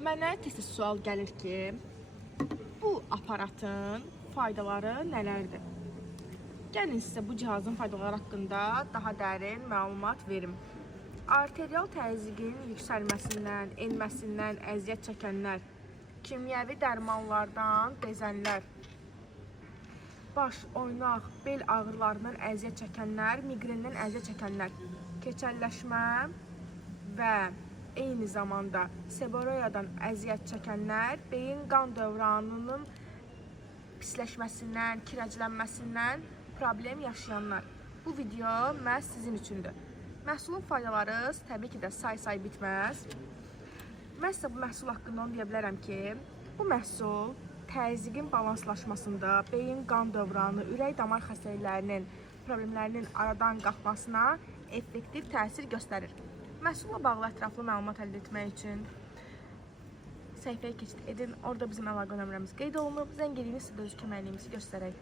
Mənə tez-tez sual gəlir ki, bu aparatın faydaları nələrdir? Gəlin sizə bu cihazın faydaları haqqında daha dərin məlumat verim. Arterial təzyiqin yüksəlməsindən, enməsindən əziyyət çəkənlər, kimyəvi dərmanlardan bezənlər, baş, oynaq, bel ağrılarından əziyyət çəkənlər, miqrenindən əziyyət çəkənlər, keçəlləşmə və eyni zamanda seborreadan əziyyət çəkənlər, beyin qan dövranının pisləşməsindən, kirəclənməsindən problem yaşayanlar. Bu video məhz sizin üçündür. Məhsulun faydaları təbii ki də say bitməz. Mən sizə bu məhsul haqqında onu deyə bilərəm ki, bu məhsul təzyiqin balanslaşmasında, beyin qan dövranı, ürək-damar xəstəliklərinin problemlərinin aradan qalxmasına effektiv təsir göstərir. Məhsulla bağlı ətraflı məlumat əldə etmək üçün səhifəyə keçid edin. Orada bizim əlaqə nömrəmiz qeyd olunub. Zəng edin, sizə də öz köməkliyimizi göstərək.